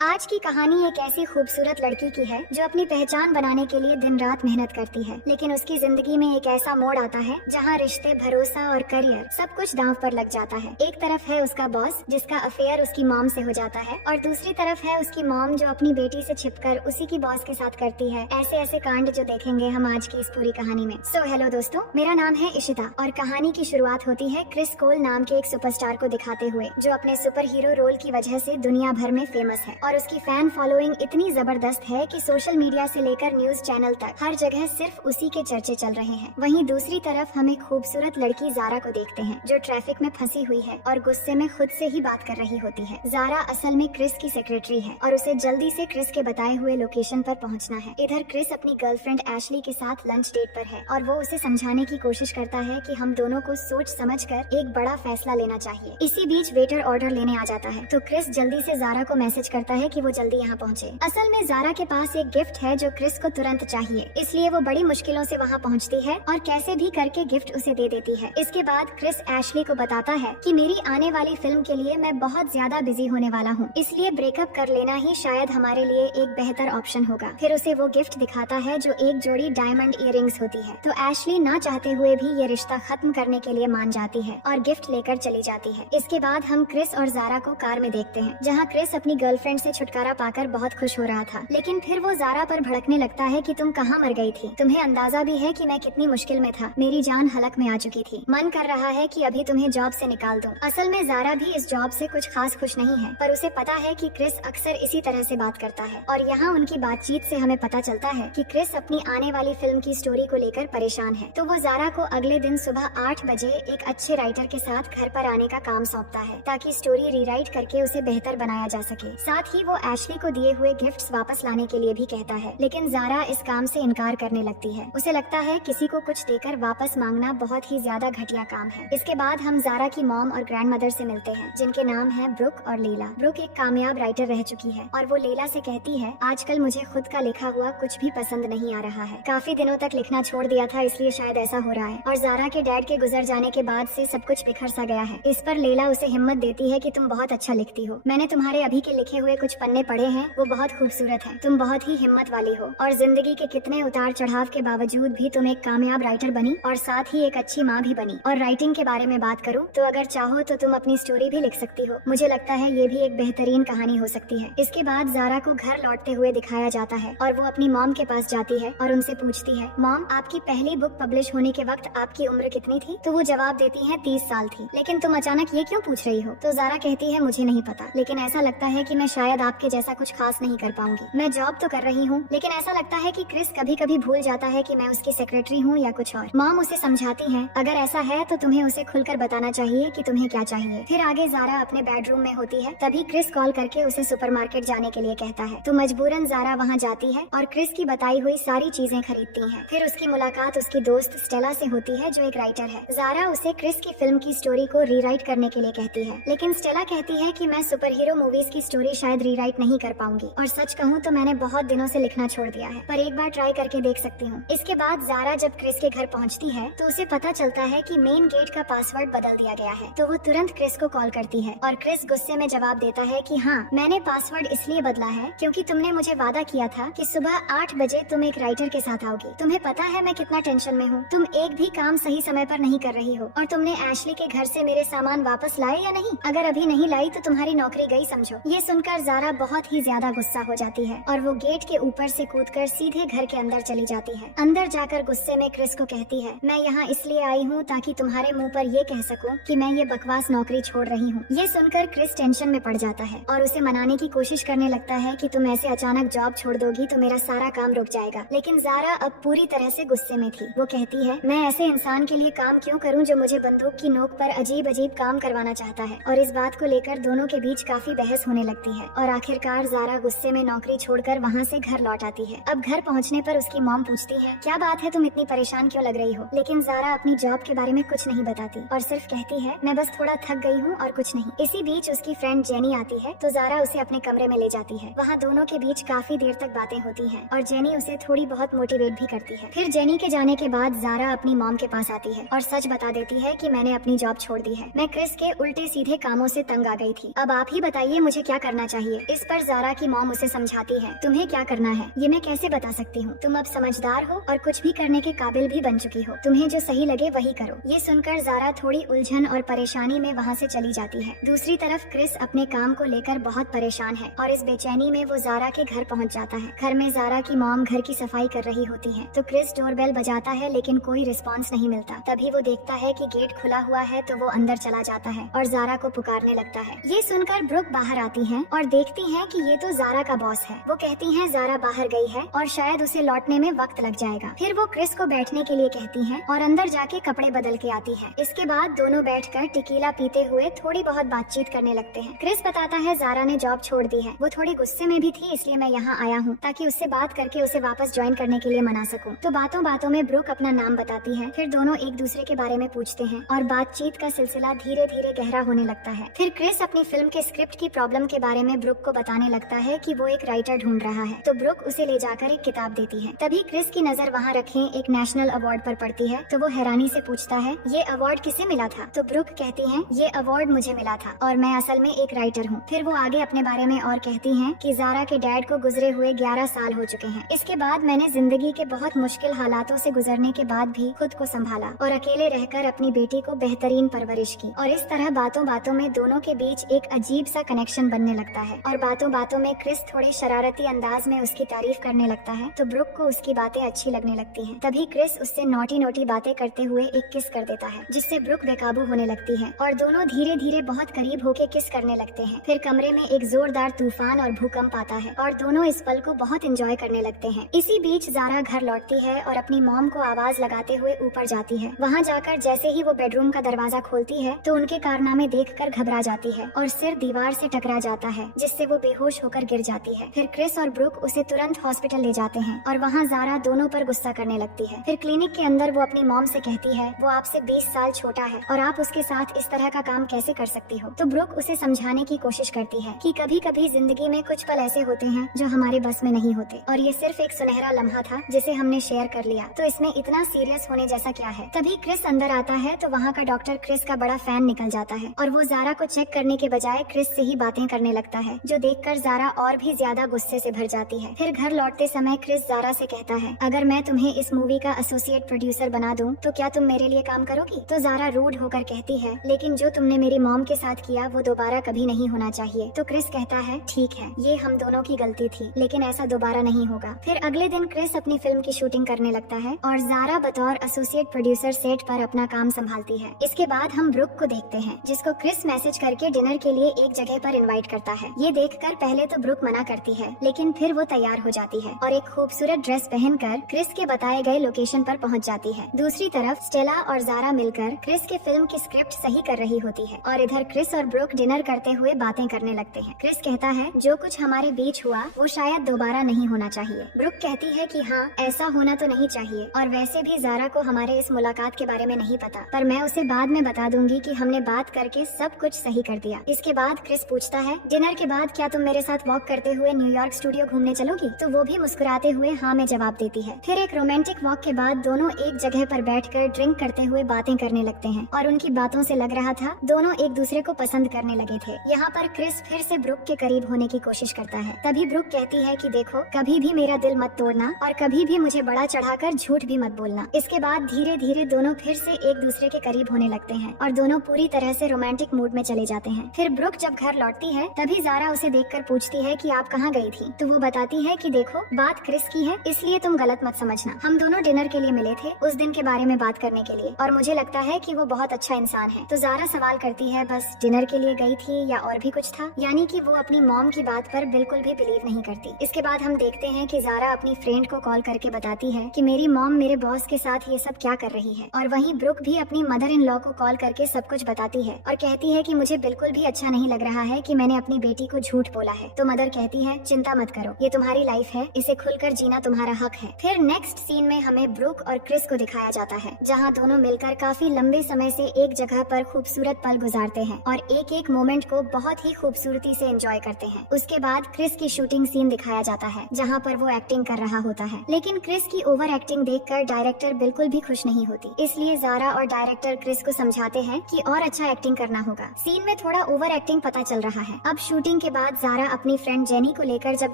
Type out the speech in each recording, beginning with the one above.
आज की कहानी एक ऐसी खूबसूरत लड़की की है जो अपनी पहचान बनाने के लिए दिन रात मेहनत करती है, लेकिन उसकी जिंदगी में एक ऐसा मोड़ आता है जहां रिश्ते, भरोसा और करियर सब कुछ दांव पर लग जाता है। एक तरफ है उसका बॉस जिसका अफेयर उसकी मॉम से हो जाता है और दूसरी तरफ है उसकी मॉम जो अपनी बेटी से छिपकर उसी की बॉस के साथ करती है ऐसे ऐसे कांड जो देखेंगे हम आज की इस पूरी कहानी में। सो हेलो दोस्तों, मेरा नाम है इशिता और कहानी की शुरुआत होती है क्रिस कोल नाम के एक सुपरस्टार को दिखाते हुए जो अपने सुपर हीरो रोल की वजह से दुनिया भर में फेमस है और उसकी फैन फॉलोइंग इतनी जबरदस्त है कि सोशल मीडिया से लेकर न्यूज चैनल तक हर जगह सिर्फ उसी के चर्चे चल रहे हैं। वहीं दूसरी तरफ हम एक खूबसूरत लड़की जारा को देखते हैं जो ट्रैफिक में फंसी हुई है और गुस्से में खुद से ही बात कर रही होती है। जारा असल में क्रिस की सेक्रेटरी है और उसे जल्दी से क्रिस के बताए हुए लोकेशन पर पहुंचना है। इधर क्रिस अपनी गर्लफ्रेंड एशली के साथ लंच डेट पर है और वो उसे समझाने की कोशिश करता है कि हम दोनों को सोच समझकर एक बड़ा फैसला लेना चाहिए। इसी बीच वेटर ऑर्डर लेने आ जाता है तो क्रिस जल्दी से जारा को मैसेज करता है कि वो जल्दी यहाँ पहुँचे। असल में जारा के पास एक गिफ्ट है जो क्रिस को तुरंत चाहिए, इसलिए वो बड़ी मुश्किलों से वहाँ पहुँचती है और कैसे भी करके गिफ्ट उसे दे देती है। इसके बाद क्रिस एशली को बताता है कि मेरी आने वाली फिल्म के लिए मैं बहुत ज्यादा बिजी होने वाला हूँ, इसलिए ब्रेकअप कर लेना ही शायद हमारे लिए एक बेहतर ऑप्शन होगा। फिर उसे वो गिफ्ट दिखाता है जो एक जोड़ी डायमंड इयररिंग्स होती है, तो एशली ना चाहते हुए भी ये रिश्ता खत्म करने के लिए मान जाती है और गिफ्ट लेकर चली जाती है। इसके बाद हम क्रिस और जारा को कार में देखते हैं जहाँ क्रिस अपनी गर्लफ्रेंड से छुटकारा पाकर बहुत खुश हो रहा था, लेकिन फिर वो जारा पर भड़कने लगता है कि तुम कहाँ मर गई थी, तुम्हें अंदाजा भी है कि मैं कितनी मुश्किल में था, मेरी जान हलक में आ चुकी थी, मन कर रहा है कि अभी तुम्हें जॉब से निकाल दूं। असल में जारा भी इस जॉब से कुछ खास खुश नहीं है, पर उसे पता है कि क्रिस अक्सर इसी तरह से बात करता है और यहाँ उनकी बातचीत से हमें पता चलता है कि क्रिस अपनी आने वाली फिल्म की स्टोरी को लेकर परेशान है। तो वो जारा को अगले दिन सुबह 8 बजे एक अच्छे राइटर के साथ घर पर आने का काम सौंपता है ताकि स्टोरी रीराइट करके उसे बेहतर बनाया जा सके। साथ ही वो एशली को दिए हुए गिफ्ट्स वापस लाने के लिए भी कहता है, लेकिन जारा इस काम से इनकार करने लगती है। उसे लगता है किसी को कुछ देकर वापस मांगना बहुत ही ज्यादा घटिया काम है। इसके बाद हम जारा की मॉम और ग्रैंडमदर से मिलते हैं जिनके नाम है ब्रुक और लीला। ब्रुक एक कामयाब राइटर रह चुकी है और वो लीला से कहती है, आजकल मुझे खुद का लिखा हुआ कुछ भी पसंद नहीं आ रहा है, काफी दिनों तक लिखना छोड़ दिया था इसलिए शायद ऐसा हो रहा है और जारा के डैड के गुजर जाने के बाद से सब कुछ बिखर सा गया है। इस पर लीला उसे हिम्मत देती है कि तुम बहुत अच्छा लिखती हो, मैंने तुम्हारे अभी के लिखे हुए कुछ पन्ने पढ़े हैं, वो बहुत खूबसूरत है, तुम बहुत ही हिम्मत वाली हो और जिंदगी के कितने उतार चढ़ाव के बावजूद भी तुम एक कामयाब राइटर बनी और साथ ही एक अच्छी माँ भी बनी। और राइटिंग के बारे में बात करूँ तो अगर चाहो तो तुम अपनी स्टोरी भी लिख सकती हो, मुझे लगता है ये भी एक बेहतरीन कहानी हो सकती है। इसके बाद जारा को घर लौटते हुए दिखाया जाता है और वो अपनी मॉम के पास जाती है और उनसे पूछती है, मॉम आपकी पहली बुक पब्लिश होने के वक्त आपकी उम्र कितनी थी? तो वो जवाब देती है 30 साल थी। लेकिन तुम अचानक ये क्यों पूछ रही हो? तो जारा कहती है, मुझे नहीं पता, लेकिन ऐसा लगता है कि मैं शायद आपके जैसा कुछ खास नहीं कर पाऊंगी। मैं जॉब तो कर रही हूँ, लेकिन ऐसा लगता है कि क्रिस कभी कभी भूल जाता है कि मैं उसकी सेक्रेटरी हूँ या कुछ और। मॉम उसे समझाती हैं, अगर ऐसा है तो तुम्हें उसे खुलकर बताना चाहिए कि तुम्हें क्या चाहिए। फिर आगे जारा अपने बेडरूम में होती है, तभी क्रिस कॉल करके उसे सुपरमार्केट जाने के लिए कहता है, तो मजबूरन जारा वहाँ जाती है और क्रिस की बताई हुई सारी चीजें खरीदती हैं। फिर उसकी मुलाकात उसकी दोस्त स्टेला से होती है जो एक राइटर है। जारा उसे क्रिस की फिल्म की स्टोरी को रीराइट करने के लिए कहती है, लेकिन स्टेला कहती है कि मैं सुपर हीरो मूवीज की स्टोरी शायद रीराइट नहीं कर पाऊंगी और सच कहूँ तो मैंने बहुत दिनों से लिखना छोड़ दिया है, पर एक बार ट्राई करके देख सकती हूँ। इसके बाद जारा जब क्रिस के घर पहुँचती है तो उसे पता चलता है कि मेन गेट का पासवर्ड बदल दिया गया है, तो वो तुरंत क्रिस को कॉल करती है और क्रिस गुस्से में जवाब देता है कि हाँ, मैंने पासवर्ड इसलिए बदला है क्योंकि तुमने मुझे वादा किया था कि सुबह 8 बजे तुम एक राइटर के साथ आओगी। तुम्हें पता है मैं कितना टेंशन में हूँ, तुम एक भी काम सही समय पर नहीं कर रही हो और तुमने एशली के घर से मेरे सामान वापस लाए या नहीं? अगर अभी नहीं लाई तो तुम्हारी नौकरी गई समझो। ये सुनकर जारा बहुत ही ज्यादा गुस्सा हो जाती है और वो गेट के ऊपर से कूदकर सीधे घर के अंदर चली जाती है। अंदर जाकर गुस्से में क्रिस को कहती है, मैं यहाँ इसलिए आई हूँ ताकि तुम्हारे मुंह पर ये कह सकूँ कि मैं ये बकवास नौकरी छोड़ रही हूँ। ये सुनकर क्रिस टेंशन में पड़ जाता है और उसे मनाने की कोशिश करने लगता है कि तुम ऐसे अचानक जॉब छोड़ दोगी तो मेरा सारा काम रुक जाएगा, लेकिन जारा अब पूरी तरह से गुस्से में थी। वो कहती है, मैं ऐसे इंसान के लिए काम क्यों करूँ जो मुझे बंदूक की नोक पर अजीब अजीब काम करवाना चाहता है। और इस बात को लेकर दोनों के बीच काफी बहस होने लगती है और आखिरकार जारा गुस्से में नौकरी छोड़कर वहाँ से घर लौट आती है। अब घर पहुँचने पर उसकी मॉम पूछती है, क्या बात है, तुम इतनी परेशान क्यों लग रही हो? लेकिन जारा अपनी जॉब के बारे में कुछ नहीं बताती और सिर्फ कहती है, मैं बस थोड़ा थक गई हूँ और कुछ नहीं। इसी बीच उसकी फ्रेंड जेनी आती है तो जारा उसे अपने कमरे में ले जाती है। वहाँ दोनों के बीच काफी देर तक बातें होती हैं और जेनी उसे थोड़ी बहुत मोटिवेट भी करती है। फिर जेनी के जाने के बाद जारा अपनी मॉम के पास आती है और सच बता देती है कि मैंने अपनी जॉब छोड़ दी है, मैं क्रिस के उल्टे सीधे कामों से तंग आ गई थी, अब आप ही बताइए मुझे क्या करना चाहिए। चाहिए। इस पर जारा की मॉम उसे समझाती है, तुम्हें क्या करना है ये मैं कैसे बता सकती हूँ, तुम अब समझदार हो और कुछ भी करने के काबिल भी बन चुकी हो, तुम्हें जो सही लगे वही करो। ये सुनकर जारा थोड़ी उलझन और परेशानी में वहाँ से चली जाती है। दूसरी तरफ क्रिस अपने काम को लेकर बहुत परेशान है और इस बेचैनी में वो जारा के घर पहुँच जाता है। घर में जारा की मॉम घर की सफाई कर रही होती है तो क्रिस डोरबेल बजाता है लेकिन कोई रिस्पॉन्स नहीं मिलता। तभी वो देखता है कि गेट खुला हुआ है तो वो अंदर चला जाता है और जारा को पुकारने लगता है। ये सुनकर ब्रुक बाहर आती है और देखती है कि ये तो जारा का बॉस है। वो कहती है जारा बाहर गई है और शायद उसे लौटने में वक्त लग जाएगा। फिर वो क्रिस को बैठने के लिए कहती है और अंदर जाके कपड़े बदल के आती है। इसके बाद दोनों बैठकर टेकीला पीते हुए थोड़ी बहुत बातचीत करने लगते हैं। क्रिस बताता है जारा ने जॉब छोड़ दी है, वो थोड़ी गुस्से में भी थी इसलिए मैं यहाँ आया हूँ ताकि उससे बात करके उसे वापस ज्वाइन करने के लिए मना सकूँ। तो बातों बातों में ब्रुक अपना नाम बताती है। फिर दोनों एक दूसरे के बारे में पूछते हैं और बातचीत का सिलसिला धीरे धीरे गहरा होने लगता है। फिर क्रिस अपनी फिल्म के स्क्रिप्ट की प्रॉब्लम के बारे में ब्रुक को बताने लगता है कि वो एक राइटर ढूंढ रहा है तो ब्रुक उसे ले जाकर एक किताब देती है। तभी क्रिस की नजर वहाँ रखे एक नेशनल अवार्ड पर पड़ती है तो वो हैरानी से पूछता है ये अवार्ड किसे मिला था। तो ब्रुक कहती है ये अवार्ड मुझे मिला था और मैं असल में एक राइटर हूँ। फिर वो आगे अपने बारे में और कहती है कि जारा के डैड को गुजरे हुए 11 साल हो चुके हैं। इसके बाद मैंने जिंदगी के बहुत मुश्किल हालातों से गुजरने के बाद भी खुद को संभाला और अकेले रहकर अपनी बेटी को बेहतरीन परवरिश की। और इस तरह बातों बातों में दोनों के बीच एक अजीब सा कनेक्शन बनने लगता है और बातों बातों में क्रिस थोड़े शरारती अंदाज में उसकी तारीफ करने लगता है तो ब्रुक को उसकी बातें अच्छी लगने लगती हैं। तभी क्रिस उससे नोटी नोटी बातें करते हुए एक किस कर देता है जिससे ब्रुक बेकाबू होने लगती है और दोनों धीरे धीरे बहुत करीब होके किस करने लगते हैं। फिर कमरे में एक जोरदार तूफान और भूकंप आता है और दोनों इस पल को बहुत एंजॉय करने लगते हैं। इसी बीच जारा घर लौटती है और अपनी मॉम को आवाज लगाते हुए ऊपर जाती है। वहाँ जाकर जैसे ही वो बेडरूम का दरवाजा खोलती है तो उनके कारनामे देखकर घबरा जाती है और सिर दीवार से टकरा जाता है जिससे वो बेहोश होकर गिर जाती है। फिर क्रिस और ब्रुक उसे तुरंत हॉस्पिटल ले जाते हैं और वहाँ जारा दोनों पर गुस्सा करने लगती है। फिर क्लिनिक के अंदर वो अपनी मॉम से कहती है वो आपसे 20 साल छोटा है और आप उसके साथ इस तरह का काम कैसे कर सकती हो। तो ब्रुक उसे समझाने की कोशिश करती है कि कभी कभी जिंदगी में कुछ पल ऐसे होते हैं जो हमारे बस में नहीं होते और ये सिर्फ एक सुनहरा लम्हा था जिसे हमने शेयर कर लिया तो इसमें इतना सीरियस होने जैसा क्या है। तभी क्रिस अंदर आता है तो वहाँ का डॉक्टर क्रिस का बड़ा फैन निकल जाता है और वो जारा को चेक करने के बजाय क्रिस से ही बातें करने लगता है जो देखकर जारा और भी ज्यादा गुस्से से भर जाती है। फिर घर लौटते समय क्रिस जारा से कहता है अगर मैं तुम्हें इस मूवी का एसोसिएट प्रोड्यूसर बना दूं तो क्या तुम मेरे लिए काम करोगी। तो जारा रूड होकर कहती है लेकिन जो तुमने मेरी मॉम के साथ किया वो दोबारा कभी नहीं होना चाहिए। तो क्रिस कहता है ठीक है ये हम दोनों की गलती थी लेकिन ऐसा दोबारा नहीं होगा। फिर अगले दिन क्रिस अपनी फिल्म की शूटिंग करने लगता है और जारा बतौर एसोसिएट प्रोड्यूसर सेट पर अपना काम संभालती है। इसके बाद हम ब्रुक को देखते हैं जिसको क्रिस मैसेज करके डिनर के लिए एक जगह पर इनवाइट करता है। ये देखकर पहले तो ब्रुक मना करती है लेकिन फिर वो तैयार हो जाती है और एक खूबसूरत ड्रेस पहनकर क्रिस के बताए गए लोकेशन पर पहुंच जाती है। दूसरी तरफ स्टेला और जारा मिलकर क्रिस के फिल्म की स्क्रिप्ट सही कर रही होती है और इधर क्रिस और ब्रुक डिनर करते हुए बातें करने लगते हैं। क्रिस कहता है जो कुछ हमारे बीच हुआ वो शायद दोबारा नहीं होना चाहिए। ब्रुक कहती है कि हाँ ऐसा होना तो नहीं चाहिए और वैसे भी जारा को हमारे इस मुलाकात के बारे में नहीं पता पर मैं उसे बाद में बता दूंगी कि हमने बात करके सब कुछ सही कर दिया। इसके बाद क्रिस पूछता है डिनर के बाद क्या तुम मेरे साथ वॉक करते हुए न्यूयॉर्क स्टूडियो घूमने चलोगी। तो वो भी मुस्कुराते हुए हाँ में जवाब देती है। फिर एक रोमांटिक वॉक के बाद दोनों एक जगह पर बैठकर ड्रिंक करते हुए बातें करने लगते हैं और उनकी बातों से लग रहा था दोनों एक दूसरे को पसंद करने लगे थे। यहाँ पर क्रिस फिर से ब्रुक के करीब होने की कोशिश करता है। तभी ब्रुक कहती है कि देखो कभी भी मेरा दिल मत तोड़ना और कभी भी मुझे बड़ा चढ़ाकर झूठ भी मत बोलना। इसके बाद धीरे धीरे दोनों फिर से एक दूसरे के करीब होने लगते हैं और दोनों पूरी तरह से रोमांटिक मूड में चले जाते हैं। फिर ब्रुक जब घर लौटती है तभी जारा उसे देखकर पूछती है कि आप कहाँ गई थी। तो वो बताती है कि देखो बात क्रिस की है इसलिए तुम गलत मत समझना। हम दोनों डिनर के लिए मिले थे उस दिन के बारे में बात करने के लिए और मुझे लगता है कि वो बहुत अच्छा इंसान है। तो जारा सवाल करती है बस डिनर के लिए गई थी या और भी कुछ था। यानी कि वो अपनी मॉम की बात पर बिल्कुल भी बिलीव नहीं करती। इसके बाद हम देखते हैं कि जारा अपनी फ्रेंड को कॉल करके बताती है कि मेरी मॉम मेरे बॉस के साथ ये सब क्या कर रही है और वहीं ब्रुक भी अपनी मदर इन लॉ को कॉल करके सब कुछ बताती है और कहती है कि मुझे बिल्कुल भी अच्छा नहीं लग रहा है कि मैंने अपनी बेटी को झूठ बोला है। तो मदर कहती है चिंता मत करो ये तुम्हारी लाइफ है इसे खुलकर जीना तुम्हारा हक है। फिर नेक्स्ट सीन में हमें ब्रुक और क्रिस को दिखाया जाता है जहाँ दोनों मिलकर काफी लंबे समय से एक जगह पर खूबसूरत पल गुजारते हैं और एक एक मोमेंट को बहुत ही खूबसूरती से एंजॉय करते हैं। उसके बाद क्रिस की शूटिंग सीन दिखाया जाता है जहाँ पर वो एक्टिंग कर रहा होता है लेकिन क्रिस की ओवर एक्टिंग देखकर डायरेक्टर बिल्कुल भी खुश नहीं होती। इसलिए जारा और डायरेक्टर क्रिस को समझाते हैं कि और अच्छा एक्टिंग करना होगा। सीन में थोड़ा ओवर एक्टिंग पता चल रहा है। अब शूटिंग शूटिंग के बाद जारा अपनी फ्रेंड जेनी को लेकर जब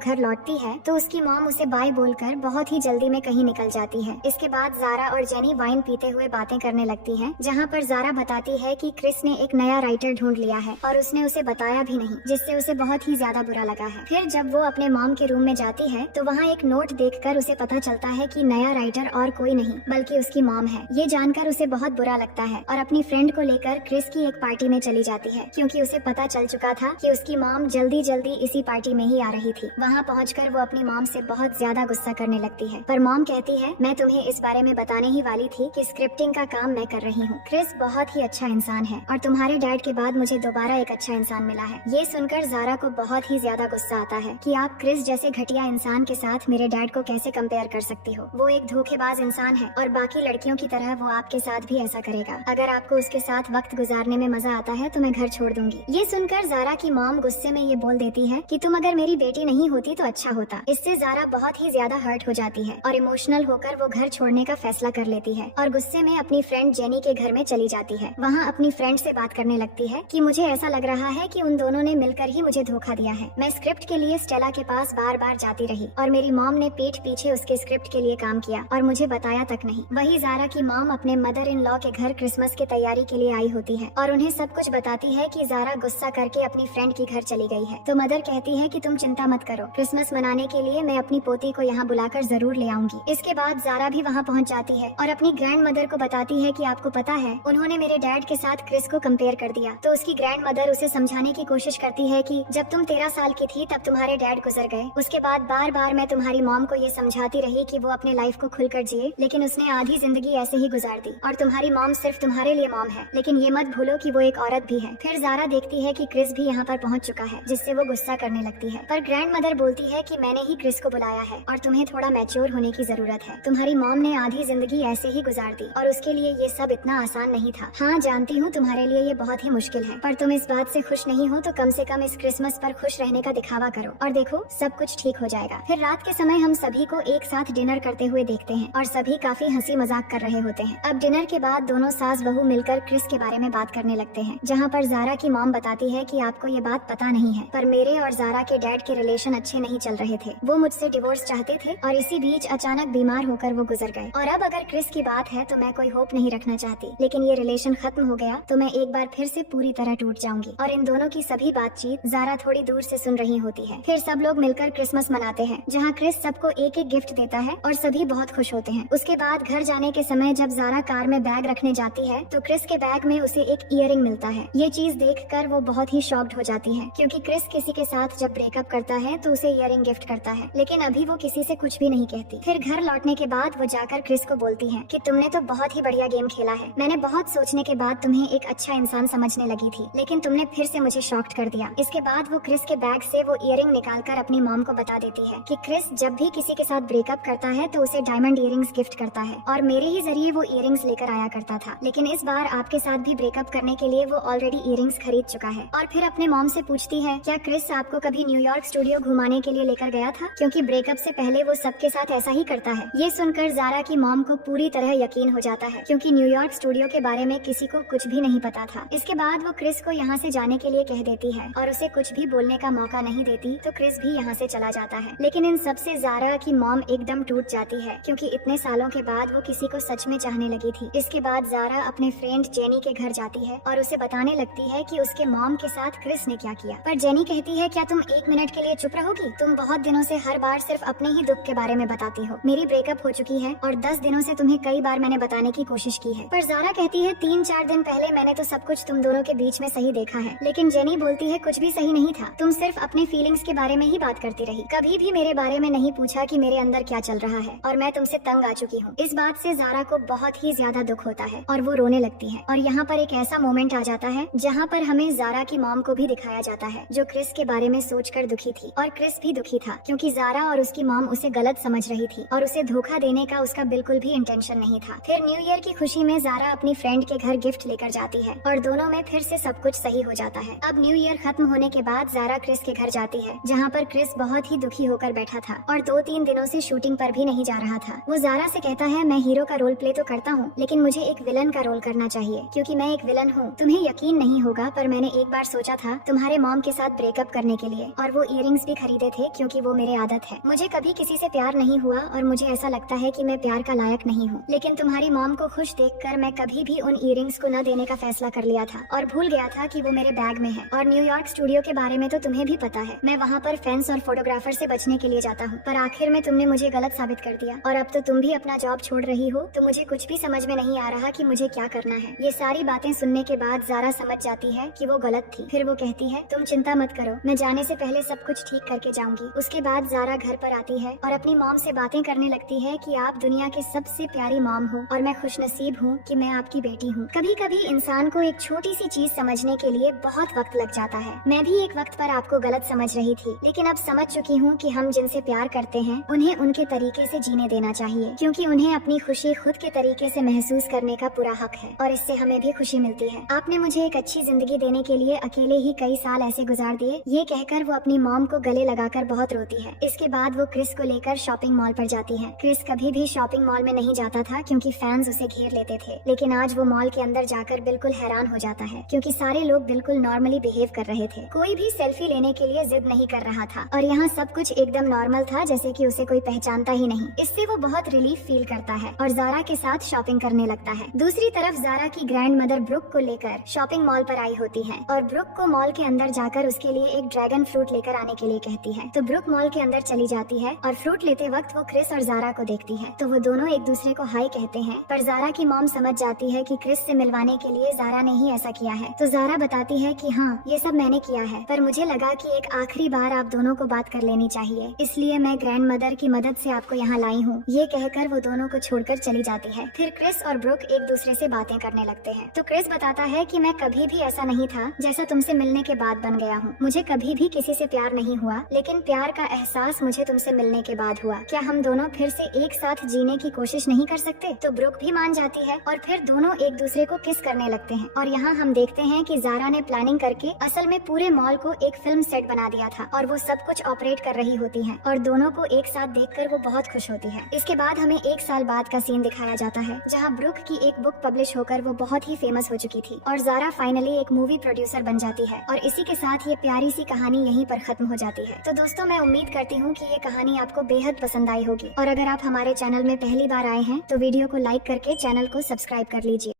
घर लौटती है तो उसकी मॉम उसे बाय बोलकर बहुत ही जल्दी में कहीं निकल जाती है। इसके बाद जारा और जेनी वाइन पीते हुए बातें करने लगती हैं, जहाँ पर जारा बताती है कि क्रिस ने एक नया राइटर ढूंढ लिया है और उसने उसे बताया भी नहीं, जिससे उसे बहुत ही ज्यादा बुरा लगा है। फिर जब वो अपने मॉम के रूम में जाती है तो वहाँ एक नोट देखकर उसे पता चलता है कि नया राइटर और कोई नहीं बल्कि उसकी मॉम है। ये जानकर उसे बहुत बुरा लगता है और अपनी फ्रेंड को लेकर क्रिस की एक पार्टी में चली जाती है, क्योंकि उसे पता चल चुका था कि उसकी मॉम जल्दी जल्दी इसी पार्टी में ही आ रही थी। वहाँ पहुंचकर वो अपनी मॉम से बहुत ज्यादा गुस्सा करने लगती है, पर मॉम कहती है मैं तुम्हें इस बारे में बताने ही वाली थी कि स्क्रिप्टिंग का काम मैं कर रही हूँ। क्रिस बहुत ही अच्छा इंसान है और तुम्हारे डैड के बाद मुझे दोबारा एक अच्छा इंसान मिला है। ये सुनकर जारा को बहुत ही ज्यादा गुस्सा आता है कि आप क्रिस जैसे घटिया इंसान के साथ मेरे डैड को कैसे कंपेयर कर सकती हो। वो एक धोखेबाज इंसान है और बाकी लड़कियों की तरह वो आपके साथ भी ऐसा करेगा। अगर आपको उसके साथ वक्त गुजारने में मजा आता है तो मैं घर छोड़ दूंगी। ये सुनकर जारा की मॉम गुस्से में ये बोल देती है कि तुम अगर मेरी बेटी नहीं होती तो अच्छा होता। इससे जारा बहुत ही ज्यादा हर्ट हो जाती है और इमोशनल होकर वो घर छोड़ने का फैसला कर लेती है और गुस्से में अपनी फ्रेंड जेनी के घर में चली जाती है। वहाँ अपनी फ्रेंड से बात करने लगती है कि मुझे ऐसा लग रहा है कि उन दोनों ने मिलकर ही मुझे धोखा दिया है। मैं स्क्रिप्ट के लिए स्टेला के पास बार बार जाती रही और मेरी मॉम ने पीठ पीछे उसके स्क्रिप्ट के लिए काम किया और मुझे बताया तक नहीं। वही जारा की मॉम अपने मदर इन लॉ के घर क्रिसमस की तैयारी के लिए आई होती है और उन्हें सब कुछ बताती है कि जारा गुस्सा करके अपनी फ्रेंड की घर चली गई है। तो मदर कहती है कि तुम चिंता मत करो, क्रिसमस मनाने के लिए मैं अपनी पोती को यहाँ बुलाकर जरूर ले आऊंगी। इसके बाद जारा भी वहाँ पहुँच जाती है और अपनी ग्रैंड मदर को बताती है कि आपको पता है उन्होंने मेरे डैड के साथ क्रिस को कंपेयर कर दिया। तो उसकी ग्रैंड मदर उसे समझाने की कोशिश करती है कि जब तुम 13 साल की थी तब तुम्हारे डैड गुजर गए। उसके बाद बार बार मैं तुम्हारी मॉम को ये समझाती रही कि वो अपने लाइफ को खुलकर जिए, लेकिन उसने आधी जिंदगी ऐसे ही गुजार दी और तुम्हारी मॉम सिर्फ तुम्हारे लिए मॉम है, लेकिन ये मत भूलो कि वो एक औरत भी है। फिर जारा देखती है कि क्रिस भी यहाँ पर पहुँच चुका है, जिससे वो गुस्सा करने लगती है, पर ग्रैंड मदर बोलती है कि मैंने ही क्रिस को बुलाया है और तुम्हें थोड़ा मैच्योर होने की जरूरत है। तुम्हारी मॉम ने आधी जिंदगी ऐसे ही गुजार दी और उसके लिए ये सब इतना आसान नहीं था। हाँ जानती हूँ तुम्हारे लिए ये बहुत ही मुश्किल है, पर तुम इस बात से खुश नहीं हो तो कम से कम इस क्रिसमस पर खुश रहने का दिखावा करो और देखो सब कुछ ठीक हो जाएगा। फिर रात के समय हम सभी को एक साथ डिनर करते हुए देखते हैं और सभी काफी हंसी मजाक कर रहे होते हैं। अब डिनर के बाद दोनों सास बहू मिलकर क्रिस के बारे में बात करने लगते हैं, जहाँ पर जारा की मॉम बताती है कि आपको ये बात पता नहीं है, पर मेरे और जारा के डैड के रिलेशन अच्छे नहीं चल रहे थे। वो मुझसे डिवोर्स चाहते थे और इसी बीच अचानक बीमार होकर वो गुजर गए। और अब अगर क्रिस की बात है तो मैं कोई होप नहीं रखना चाहती, लेकिन ये रिलेशन खत्म हो गया तो मैं एक बार फिर से पूरी तरह टूट जाऊंगी। और इन दोनों की सभी बातचीत जारा थोड़ी दूर से सुन रही होती है। फिर सब लोग मिलकर क्रिसमस मनाते हैं, जहाँ क्रिस सबको एक एक गिफ्ट देता है और सभी बहुत खुश होते हैं। उसके बाद घर जाने के समय जब जारा कार में बैग रखने जाती है तो क्रिस के बैग में उसे एक ईयरिंग मिलता है। ये चीज देखकर वो बहुत ही शॉक्ड हो जाती है, क्योंकि क्रिस किसी के साथ जब ब्रेकअप करता है तो उसे ईयरिंग गिफ्ट करता है, लेकिन अभी वो किसी से कुछ भी नहीं कहती। फिर घर लौटने के बाद वो जाकर क्रिस को बोलती है कि तुमने तो बहुत ही बढ़िया गेम खेला है, मैंने बहुत सोचने के बाद तुम्हें एक अच्छा इंसान समझने लगी थी, लेकिन तुमने फिर से मुझे शॉक्ड कर दिया। इसके बाद वो क्रिस के बैग से वो ईयरिंग निकालकर अपनी मॉम को बता देती है कि क्रिस जब भी किसी के साथ ब्रेकअप करता है तो उसे डायमंड ईयरिंग्स गिफ्ट करता है और मेरे ही जरिए वो ईयरिंग्स लेकर आया करता था, लेकिन इस बार आपके साथ भी ब्रेकअप करने के लिए वो ऑलरेडी ईयरिंग्स खरीद चुका है। और फिर अपने मॉम से पूछती है क्या क्रिस आपको कभी न्यूयॉर्क स्टूडियो घुमाने के लिए लेकर गया था, क्योंकि ब्रेकअप से पहले वो सबके साथ ऐसा ही करता है। ये सुनकर जारा की मॉम को पूरी तरह यकीन हो जाता है, क्योंकि न्यूयॉर्क स्टूडियो के बारे में किसी को कुछ भी नहीं पता था। इसके बाद वो क्रिस को यहाँ से जाने के लिए कह देती है और उसे कुछ भी बोलने का मौका नहीं देती, तो क्रिस भी यहाँ से चला जाता है। लेकिन इन सबसे जारा की मॉम एकदम टूट जाती है, क्योंकि इतने सालों के बाद वो किसी को सच में चाहने लगी थी। इसके बाद जारा अपने फ्रेंड जेनी के घर जाती है और उसे बताने लगती है कि उसके मॉम के साथ क्रिस ने क्या किया। पर जेनी कहती है क्या तुम एक मिनट के लिए चुप रहोगी, तुम बहुत दिनों से हर बार सिर्फ अपने ही दुख के बारे में बताती हो। मेरी ब्रेकअप हो चुकी है और 10 दिनों से तुम्हें कई बार मैंने बताने की कोशिश की है। पर जारा कहती है 3-4 दिन पहले मैंने तो सब कुछ तुम दोनों के बीच में सही देखा है, लेकिन जेनी बोलती है कुछ भी सही नहीं था, तुम सिर्फ अपने फीलिंग्स के बारे में ही बात करती रही, कभी भी मेरे बारे में नहीं पूछा कि मेरे अंदर क्या चल रहा है और मैं तुमसे तंग आ चुकी हूँ। इस बात से जारा को बहुत ही ज्यादा दुख होता है और वो रोने लगती है। और यहाँ पर एक ऐसा मोमेंट आ जाता है जहाँ पर हमें जारा की मॉम को भी दिखाया जाता है, जो क्रिस के बारे में सोचकर दुखी थी और क्रिस भी दुखी था, क्योंकि जारा और उसकी मॉम उसे गलत समझ रही थी और उसे धोखा देने का उसका बिल्कुल भी इंटेंशन नहीं था। फिर न्यू ईयर की खुशी में जारा अपनी फ्रेंड के घर गिफ्ट लेकर जाती है और दोनों में फिर से सब कुछ सही हो जाता है। अब न्यू ईयर खत्म होने के बाद जारा क्रिस के घर जाती है, जहाँ पर क्रिस बहुत ही दुखी होकर बैठा था और 2-3 दिनों से शूटिंग पर भी नहीं जा रहा था। वो जारा से कहता है मैं हीरो का रोल प्ले तो करता हूँ, लेकिन मुझे एक विलन का रोल करना चाहिए, क्योंकि मैं एक विलन हूँ। तुम्हें यकीन नहीं होगा पर मैंने एक बार सोचा था तुम्हारे मॉम के के साथ ब्रेकअप करने के लिए, और वो इयररिंग्स भी खरीदे थे क्योंकि वो मेरे आदत है। मुझे कभी किसी से प्यार नहीं हुआ और मुझे ऐसा लगता है कि मैं प्यार का लायक नहीं हूँ, लेकिन तुम्हारी मॉम को खुश देखकर मैं कभी भी उन इयररिंग्स को न देने का फैसला कर लिया था और भूल गया था कि वो मेरे बैग में है। और न्यूयॉर्क स्टूडियो के बारे में तो तुम्हें भी पता है, मैं वहाँ पर फैंस और फोटोग्राफर से बचने के लिए जाता हूँ, पर आखिर में तुमने मुझे गलत साबित कर दिया और अब तो तुम भी अपना जॉब छोड़ रही हो, तो मुझे कुछ भी समझ में नहीं आ रहा कि मुझे क्या करना है। ये सारी बातें सुनने के बाद ज़ारा समझ जाती है कि वो गलत थी। फिर वो कहती है, तुम चिंता मत करो, मैं जाने से पहले सब कुछ ठीक करके जाऊंगी। उसके बाद ज़ारा घर पर आती है और अपनी मॉम से बातें करने लगती है कि आप दुनिया के सबसे प्यारी मॉम हो और मैं खुशनसीब हूँ कि मैं आपकी बेटी हूँ। कभी कभी इंसान को एक छोटी सी चीज समझने के लिए बहुत वक्त लग जाता है। मैं भी एक वक्त पर आपको गलत समझ रही थी, लेकिन अब समझ चुकी हूँ कि हम जिनसे प्यार करते हैं उन्हें उनके तरीके से जीने देना चाहिए, क्योंकि उन्हें अपनी खुशी खुद के तरीके से महसूस करने का पूरा हक है और इससे हमें भी खुशी मिलती है। आपने मुझे एक अच्छी जिंदगी देने के लिए अकेले ही कई साल ऐसे गुजार दिए। ये कहकर वो अपनी मॉम को गले लगाकर बहुत रोती है। इसके बाद वो क्रिस को लेकर शॉपिंग मॉल पर जाती है। क्रिस कभी भी शॉपिंग मॉल में नहीं जाता था क्योंकि फैंस उसे घेर लेते थे, लेकिन आज वो मॉल के अंदर जाकर बिल्कुल हैरान हो जाता है क्योंकि सारे लोग बिल्कुल नॉर्मली बिहेव कर रहे थे। कोई भी सेल्फी लेने के लिए जिद नहीं कर रहा था और यहाँ सब कुछ एकदम नॉर्मल था, जैसे कि उसे कोई पहचानता ही नहीं। इससे वो बहुत रिलीफ फील करता है और ज़ारा के साथ शॉपिंग करने लगता है। दूसरी तरफ ज़ारा की ग्रैंड मदर ब्रुक को लेकर शॉपिंग मॉल पर आई होती है और ब्रुक को मॉल के अंदर जाकर उसके लिए एक ड्रैगन फ्रूट लेकर आने के लिए कहती है। तो ब्रुक मॉल के अंदर चली जाती है और फ्रूट लेते वक्त वो क्रिस और ज़ारा को देखती है, तो वो दोनों एक दूसरे को हाई कहते हैं। पर ज़ारा की मॉम समझ जाती है कि क्रिस से मिलवाने के लिए ज़ारा ने ही ऐसा किया है। तो ज़ारा बताती है कि हाँ, ये सब मैंने किया है, पर मुझे लगा कि एक आखिरी बार आप दोनों को बात कर लेनी चाहिए, इसलिए मैं ग्रैंड मदर की मदद से आपको यहाँ लाई हूँ। ये कहकर वो दोनों को छोड़कर चली जाती है। फिर क्रिस और ब्रुक एक दूसरे से बातें करने लगते हैं। तो क्रिस बताता है कि मैं कभी भी ऐसा नहीं था जैसा तुमसे मिलने के बाद बन गया हूँ। मुझे कभी भी किसी से प्यार नहीं हुआ, लेकिन प्यार का एहसास मुझे तुमसे मिलने के बाद हुआ। क्या हम दोनों फिर से एक साथ जीने की कोशिश नहीं कर सकते? तो ब्रुक भी मान जाती है और फिर दोनों एक दूसरे को किस करने लगते हैं। और यहाँ हम देखते हैं कि ज़ारा ने प्लानिंग करके असल में पूरे मॉल को एक फिल्म सेट बना दिया था और वो सब कुछ ऑपरेट कर रही होती है और दोनों को एक साथ देखकर वो बहुत खुश होती है। इसके बाद हमें एक साल बाद का सीन दिखाया जाता है जहाँ ब्रुक की एक बुक पब्लिश होकर वो बहुत ही फेमस हो चुकी थी और ज़ारा फाइनली एक मूवी प्रोड्यूसर बन जाती है और इसी के साथ ये प्यारी सी कहानी यहीं पर खत्म हो जाती है। तो दोस्तों, मैं उम्मीद करती हूँ कि ये कहानी आपको बेहद पसंद आई होगी और अगर आप हमारे चैनल में पहली बार आए हैं तो वीडियो को लाइक करके चैनल को सब्सक्राइब कर लीजिए।